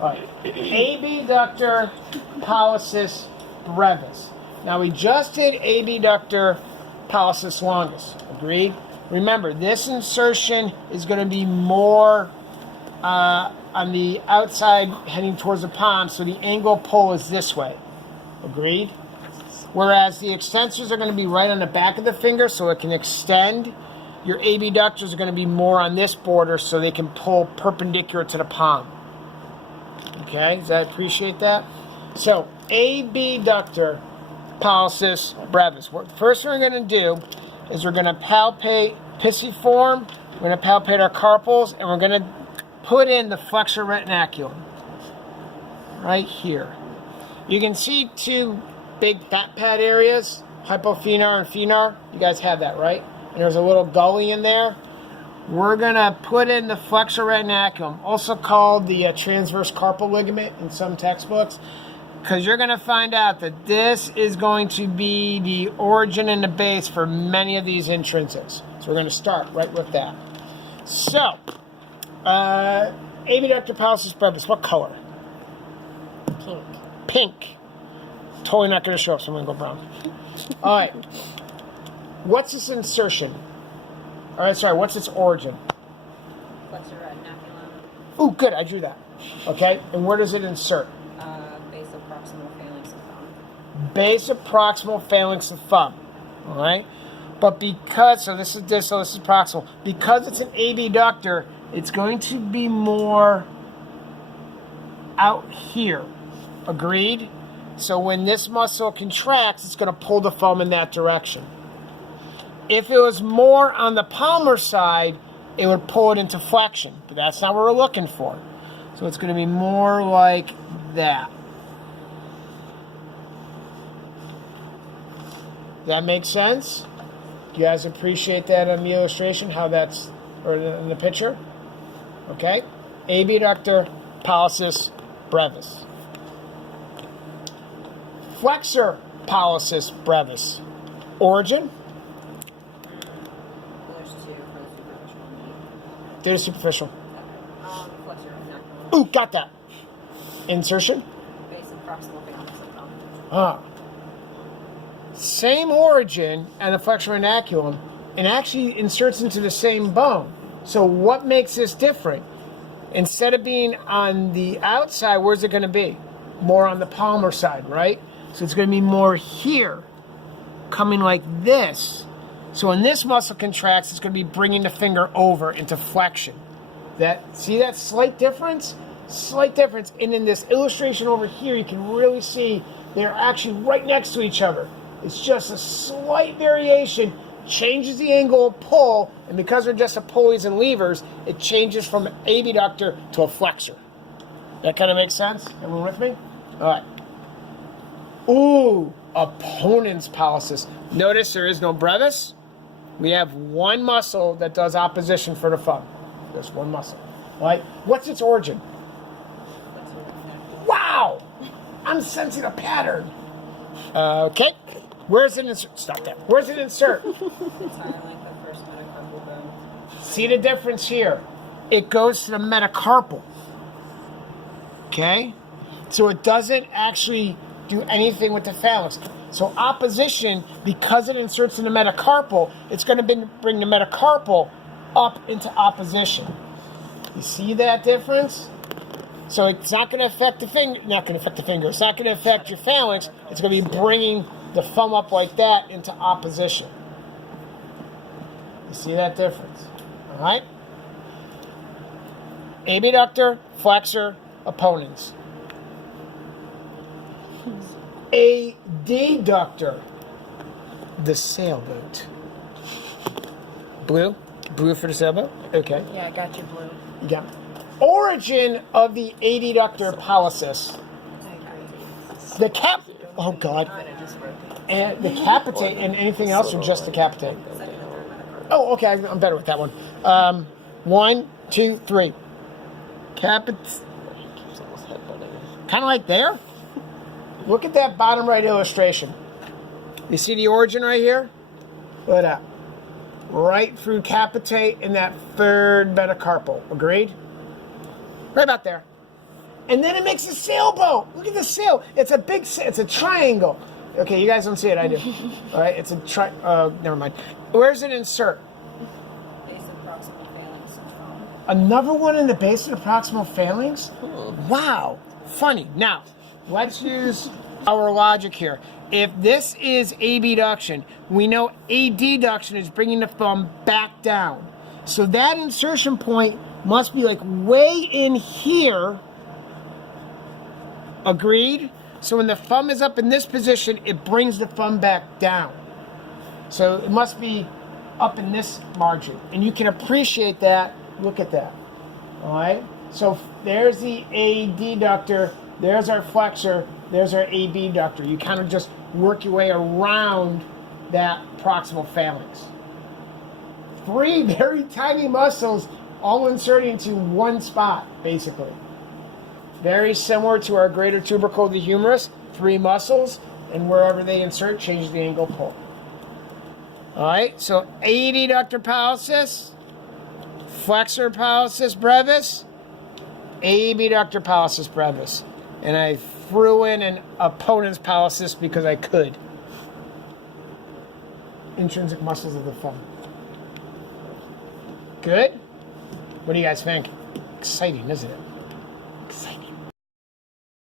All right. Abductor pollicis brevis. Now we just did abductor pollicis longus. Agreed? Remember, this insertion is going to be more on the outside heading towards the palm, so the angle of pull is this way. Agreed? Whereas the extensors are going to be right on the back of the finger, so it can extend. Your abductors are going to be more on this border, so they can pull perpendicular to the palm. Okay, does that appreciate that? So, abductor pollicis brevis. What first we're going to do is we're going to palpate pisiform, we're going to palpate our carpals, and we're going to put in the flexor retinaculum. Right here. You can see two big fat pad areas, hypothenar and thenar. You guys have that, right? And there's a little gully in there. We're going to put in the flexor retinaculum, also called the transverse carpal ligament in some textbooks, because you're going to find out that this is going to be the origin and the base for many of these intrinsics. So we're going to start right with that. So, abductor pollicis brevis, what color? Pink. Pink. Totally not going to show up, so I'm going to go brown. All right. What's this insertion? All right, sorry, what's its origin? Flexor retinaculum. Ooh, good, I drew that. Okay, and where does it insert? Base of proximal phalanx of thumb. Base of proximal phalanx of thumb. All right? But because, so this is distal, this is proximal. Because it's an abductor, it's going to be more out here. Agreed? So when this muscle contracts, it's going to pull the thumb in that direction. If it was more on the palmar side, it would pull it into flexion. But that's not what we're looking for. So it's going to be more like that. Does that make sense? Do you guys appreciate that on the illustration, how that's, or in the picture? Okay? Abductor pollicis brevis. Flexor pollicis brevis. Origin? There's two for the superficial. Data superficial. Flexor retinaculum. Ooh, got that. Insertion? Base of proximal phalanx of thumb. Ah. Same origin and the flexor retinaculum, and actually inserts into the same bone. So what makes this different? Instead of being on the outside, where's it going to be? More on the palmar side, right? So it's going to be more here, coming like this. So when this muscle contracts, it's going to be bringing the finger over into flexion. See that slight difference? Slight difference. And in this illustration over here, you can really see they're actually right next to each other. It's just a slight variation, changes the angle of pull, and because they're just a pulleys and levers, it changes from an abductor to a flexor. That kind of makes sense? Everyone with me? All right. Ooh, opponent's pollicis. Notice there is no brevis. We have one muscle that does opposition for the thumb. There's one muscle. All right. What's its origin? Wow! I'm sensing a pattern. Okay. Where's it insert? Stop there. Where's it insert? It's higher like the first metacarpal bone. See the difference here? It goes to the metacarpal. Okay? So it doesn't actually do anything with the phalanx. So opposition, because it inserts in the metacarpal, it's going to bring the metacarpal up into opposition. You see that difference? So it's not going to affect the finger. Not going to affect the finger. It's not going to affect your phalanx. It's going to be bringing the thumb up like that into opposition. You see that difference? All right? Abductor, flexor, opponents. A deductor, the sailboat. Blue? Blue for the sailboat? Okay. Yeah, I got you blue. Yeah. Origin of the adductor pollicis. The cap. Oh God. And the capitate and anything else, or just the capitate? Oh, okay. I'm better with that one. 1, 2, 3. Capit. Kind of like there. Look at that bottom right illustration. You see the origin right here? Look at that. Right through capitate in that third metacarpal. Agreed? Right about there. And then it makes a sailboat. Look at the sail. It's a big, it's a triangle. Okay, you guys don't see it, I do. All right, it's a never mind. Where's it insert? Base of proximal phalanx of thumb. Another one in the base of the proximal phalanx? Wow, funny. Now, let's use our logic here. If this is abduction, we know adduction is bringing the thumb back down. So that insertion point must be like way in here. Agreed? So when the thumb is up in this position, it brings the thumb back down. So it must be up in this margin. And you can appreciate that. Look at that. All right? So there's the adductor. There's our flexor. There's our abductor. You kind of just work your way around that proximal phalanx. 3 very tiny muscles all inserted into one spot, basically. Very similar to our greater tubercle of the humerus. 3 muscles, and wherever they insert, change the angle pull. All right, so adductor pallicis, flexor pallicis brevis, abductor pallicis brevis. And I threw in an opponent's pallicis because I could. Intrinsic muscles of the thumb. Good? What do you guys think? Exciting, isn't it?